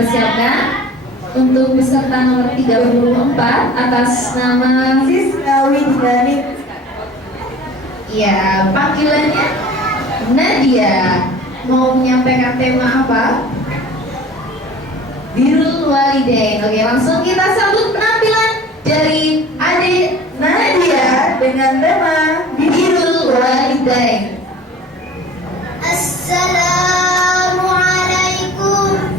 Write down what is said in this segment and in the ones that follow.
dipersiapkan untuk peserta nomor 34 atas nama Siska Widyani. Ya, panggilannya Nadia. Mau menyampaikan tema apa? Birrul Walidain. Oke, langsung kita sambut penampilan dari adik Nadia Dengan tema Birrul Walidain. Assalamualaikum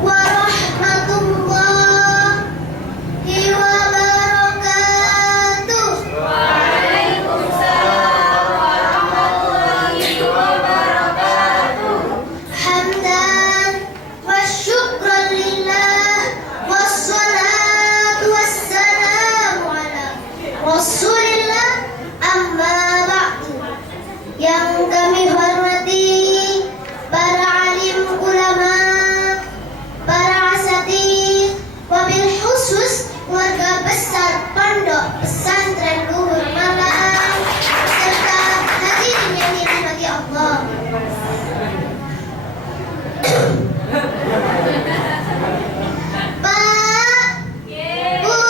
warahmatullahi wabarakatuh. Waalaikumsalam warahmatullahi wabarakatuh. Hamdan wa syukran lillah wassalatu wassalamu ala Rasulillah amma ba'du. Yang kami hormati para alim ulama, para asatidz, wabil khusus keluarga besar Pondok Pesantren Luhur Malang, serta hadirin yang dirahmati Allah. Pak, Bu,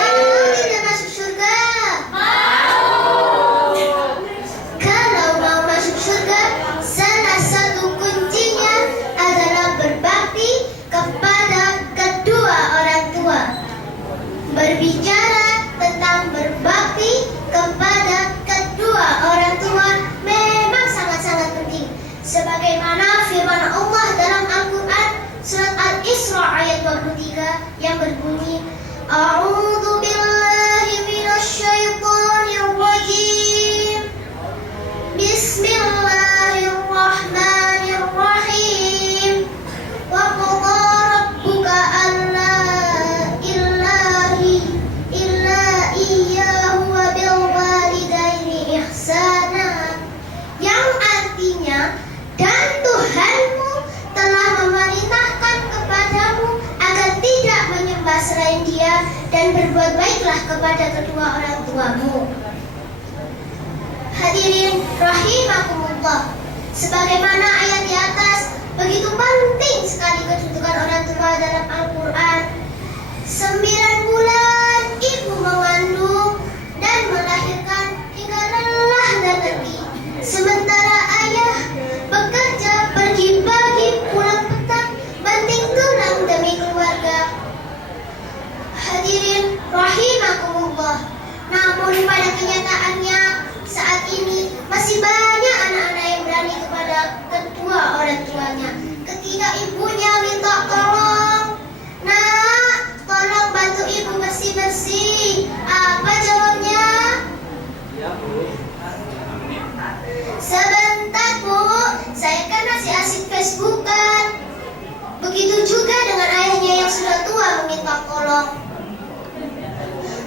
mau kita masuk surga? Kalau mau masuk surga, salah satu kuncinya adalah berbakti kepada kedua orang tua. Berbicara tentang berbakti kepada kedua orang tua memang sangat-sangat penting. Sebagaimana firman Allah dalam Al-Quran surat Al-Isra ayat 23 yang berbunyi, A'udzu billahi minasyaitonir rajim. Bismillahirrahmanirrahim. Wa qadha rabbuka alla ilaha illa iyyahu wa bil walidaini ihsana. Yang artinya, dan Tuhanmu telah memerintahkan kepadamu agar tidak menyembah selain Dia dan berbuat baiklah kepada kedua orang tuamu. Hadirin rahimakumullah, sebagaimana ayat di atas, begitu penting sekali kedudukan orang tua dalam Al-Quran. 9 bulan ibu mengandung dan melahirkan hingga lelah dan letih, sementara ayah bekerja pergi pagi pulang petang, banting tulang demi keluarga. Hadirin rahimakumullah, namun pada kenyataannya saat ini masih banyak anak-anak yang berani kepada kedua orang tuanya. Ketika ibunya minta tolong, "Nak, tolong bantu ibu bersih-bersih." Apa jawabnya? "Sebentar, Bu, saya kan masih asik Facebookan." Begitu juga dengan ayahnya yang sudah tua meminta tolong.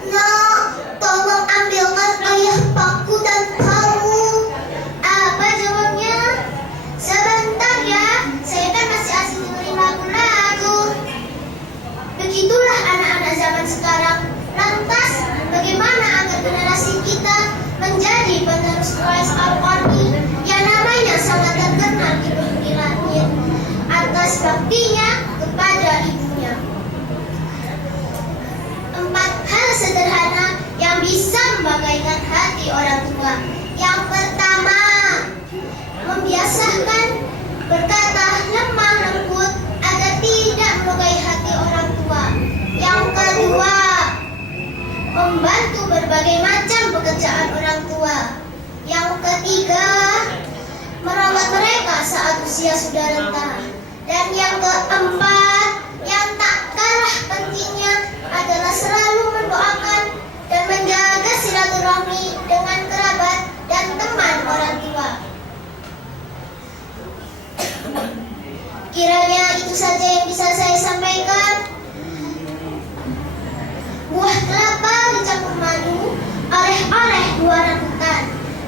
"Nak, tolong ambilkan ayah paku dan kalung." Apa jawabnya? "Sebentar ya, saya kan masih asik dengerin lagu-lagu." Begitulah anak-anak zaman sekarang. Lantas, bagaimana agar generasi kita menjadi penerus Qais Al-Qarni yang namanya sangat terkenal di bumi langit atas baktinya kepada ibunya? 4 hal sederhana yang bisa membagaikan hati orang tua. Yang pertama, membiasakan berkata lemah lembut agar tidak melukai hati orang tua. Yang kedua, membantu berbagai macam pekerjaan orang tua. Yang ketiga, merawat mereka saat usia sudah renta. Dan yang keempat, yang tak kalah pentingnya adalah selalu mendoakan dan menjaga silaturahmi dengan kerabat dan teman orang tua. Kiranya itu saja yang bisa saya sampaikan. Buah kelapa dicampur madu, oleh-oleh dua rambutan.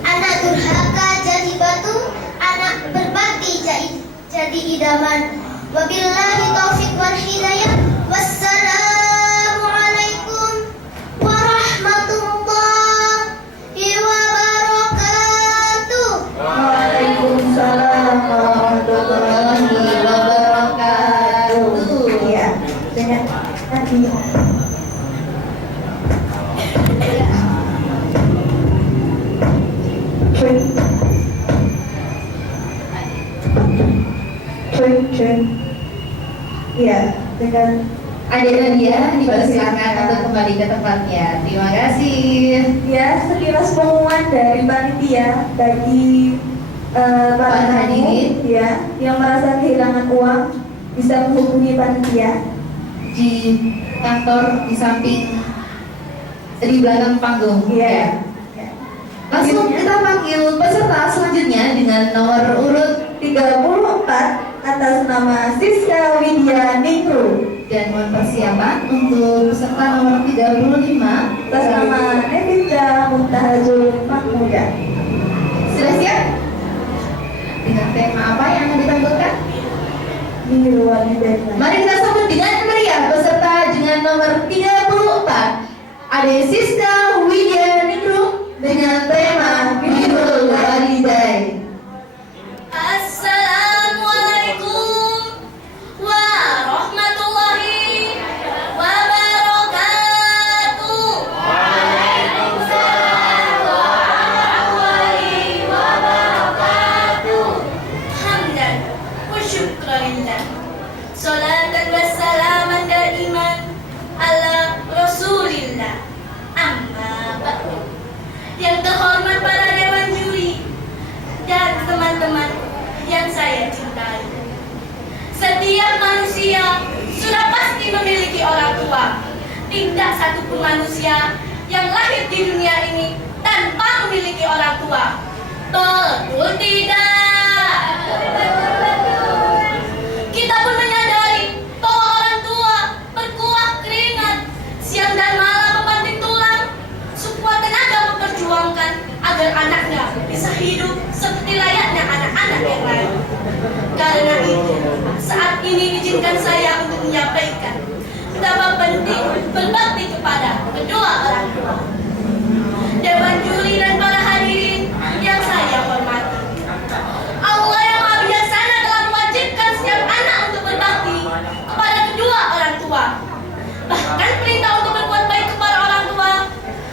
Anak durhaka jadi batu, anak berbakti jadi idaman. Wabillahi taufiq wal hidayah. Wassalamualaikum warahmatullahi wabarakatuh. Waalaikumsalam warahmatullahi wabarakatuh. dengan Adik Nadia dipersilakan untuk kembali ke tempatnya. Terima kasih. ya sekilas pengumuman dari panitia bagi para Para tamu hadirin. ya yang merasa kehilangan uang bisa menghubungi panitia. Di kantor di samping di belakang panggung. Iya. Langsung kita panggil peserta selanjutnya dengan nomor urut 34 atas nama Siska Widya Ningru, dan mohon persiapan untuk peserta nomor 35 atas nama Nevita Muntahajul Mahmuda. Sudah siap? Dengan tema apa yang akan ditampilkan? Ini ruang dari Mari kita sambut dengan meriah peserta dengan nomor 34 Ade Siska Widya Ningru dengan tema Birrul Walidain. Assalamualaikum warahmatullahi wabarakatuh. Waalaikumsalam warahmatullahi wabarakatuh. Hamdan wa syukranillah. Salatan wa salaman daiman ala Rasulillah. Amma ba'du. Yang terhormat para dewan juri dan teman-teman yang saya cintai. Setiap manusia sudah pasti memiliki orang tua. Tidak satupun manusia yang lahir di dunia ini tanpa memiliki orang tua. Betul tidak? Kita pun menyadari bahwa orang tua berkuah keringat, siang dan malam membanting tulang, sekuat tenaga memperjuangkan agar anaknya bisa hidup seperti layaknya anak-anak yang lain. Karena itu, saat ini izinkan saya untuk menyampaikan betapa penting berbakti kepada kedua orang tua. Dewan juri dan para hadirin yang saya hormati, Allah yang Maha Bijaksana telah mewajibkan setiap anak untuk berbakti kepada kedua orang tua. Bahkan perintah untuk berbuat baik kepada orang tua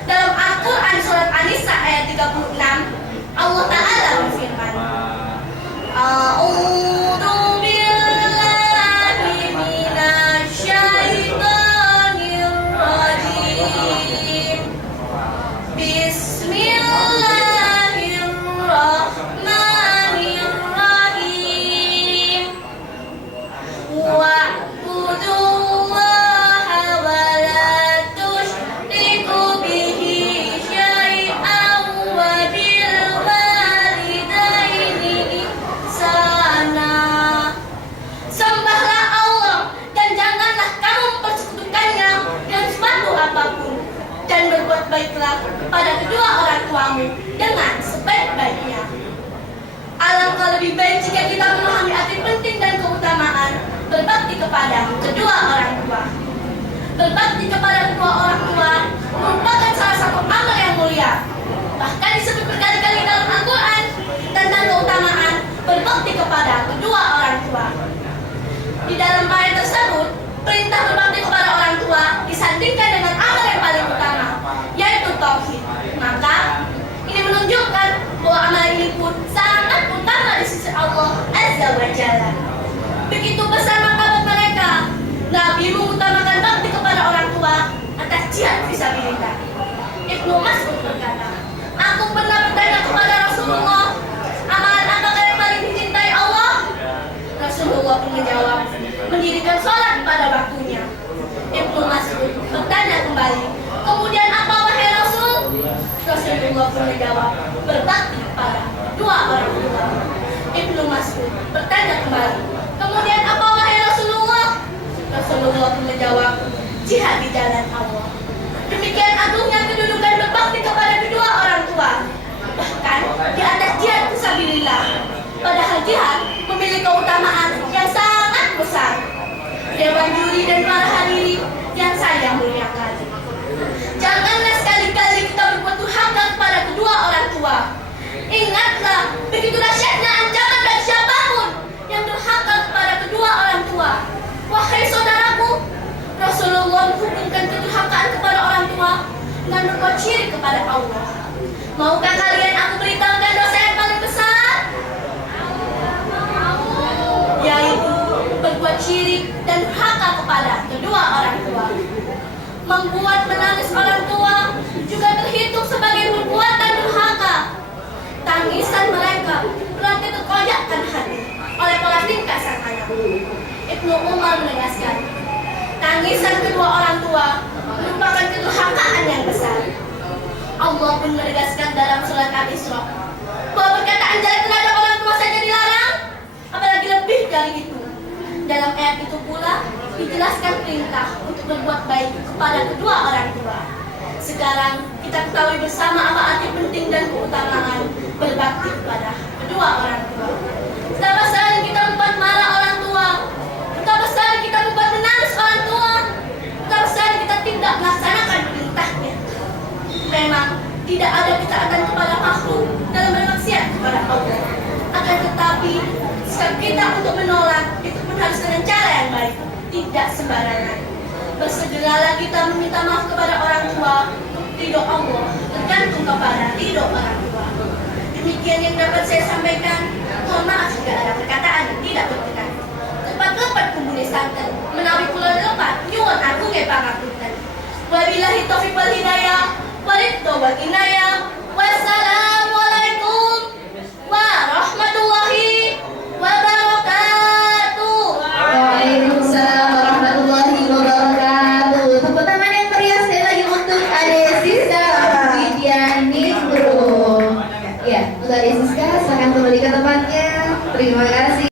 dalam Al-Quran surat An-Nisa ayat 36, Allah Ta'ala berfirman, A'udzu billahi minasyaitonir rajim. Bismillahirrahmanirrahim. Wa'budullaha wa la tusyriku bihi syai'an wa bil walidaini ihsana. Sembahlah Allah dan janganlah kamu mempersekutukannya dengan sesuatu apapun, dan berbuat baiklah kepada kedua orang tuamu dengan sebaik-baiknya. Alangkah lebih baik jika kita memahami arti penting dan keutamaan berbakti kepada kedua orang tua. Berbakti kepada kedua orang tua merupakan salah satu amal yang mulia. Bahkan disebut berkali-kali dalam Al-Quran tentang keutamaan berbakti kepada kedua orang tua. Di dalam ayat tersebut, perintah berbakti kepada orang tua disandingkan dengan amal yang paling utama, yaitu tauhid. Maka ini menunjukkan bahwa amal ini pun sangat utama di sisi Allah Azza wa Jalla. Begitu besar martabat mereka, Nabi mengutamakan bakti kepada orang tua atas jihad fisabilillah. Ibnu Mas'ud berkata, aku pernah bertanya kepada Rasulullah, amalan apakah yang paling dicintai Allah? Rasulullah pun menjawab, mendirikan sholat pada waktunya. Ibnu Mas'ud bertanya kembali, kemudian apa wahai Rasul? Rasulullah pun menjawab, berbakti kepada dua orang tua. Ibnu Mas'ud bertanya kembali, kemudian apa wahai Rasulullah? Rasulullah pun menjawab, jihad di jalan Allah. Demikian agungnya kedudukan berbakti kepada kedua orang tua, bahkan di atas jihad fisabilillah. Padahal jihad memiliki keutamaan yang sangat besar. Dewan juri dan para hadirin yang saya muliakan, janganlah sekali-kali kita berbuat durhaka kepada kedua orang tua. Ingatlah, begitu dahsyatnya ancaman bagi siapapun yang durhaka kepada kedua orang tua. Wahai saudaraku, Rasulullah menghubungkan kedurhakaan kepada orang tua dengan berbuat syirik kepada Allah. Maukah kalian aku beritahukan dosa yang paling besar? Yaitu berbuat syirik dan durhaka kepada kedua orang tua. Membuat menangis orang tua juga terhitung sebagai perbuatan durhaka. Tangisan mereka berarti terkoyakkan hati oleh pola tingkah sang anak. Ibnu Umar menegaskan, tangisan kedua orang tua merupakan kedurhakaan yang besar. Allah pun menegaskan dalam surat Al-Isra bahwa perkataan jelek terhadap orang tua saja dilarang, apalagi lebih dari itu. Dalam ayat itu pula dijelaskan perintah untuk berbuat baik kepada kedua orang tua. Sekarang kita ketahui bersama apa arti penting dan keutamaan berbakti kepada kedua orang tua. Betapa sering kita membuat marah orang tua, betapa sering kita membuat menangis orang tua, betapa sering kita tidak melaksanakan perintahnya. Memang tidak ada ketaatan kepada makhluk dalam bermaksiat kepada Allah. Akan tetapi sikap kita untuk menolak itu pun harus dengan cara yang baik, tidak sembarangan. Bersegeralah kita meminta maaf kepada orang tua. Ridho Allah tergantung kepada ridho orang tua. Demikian yang dapat saya sampaikan. Mohon maaf jika ada perkataan yang tidak berkenan. Lepat-lepat kumpuli santen, menawi kula lepat nyuwun agung pangapunten. Wabillahi taufiq wal hidayah, waridho wal inayah. Wassalamualaikum warahmatullahi wabarakatuh. Waalaikumsalam warahmatullahi wabarakatuh. Tepuk tangan yang meriah sekali lagi untuk Ade Siska Widianingrum. Ya, untuk Ade Siska, silakan kembali ke tempatnya. Terima kasih.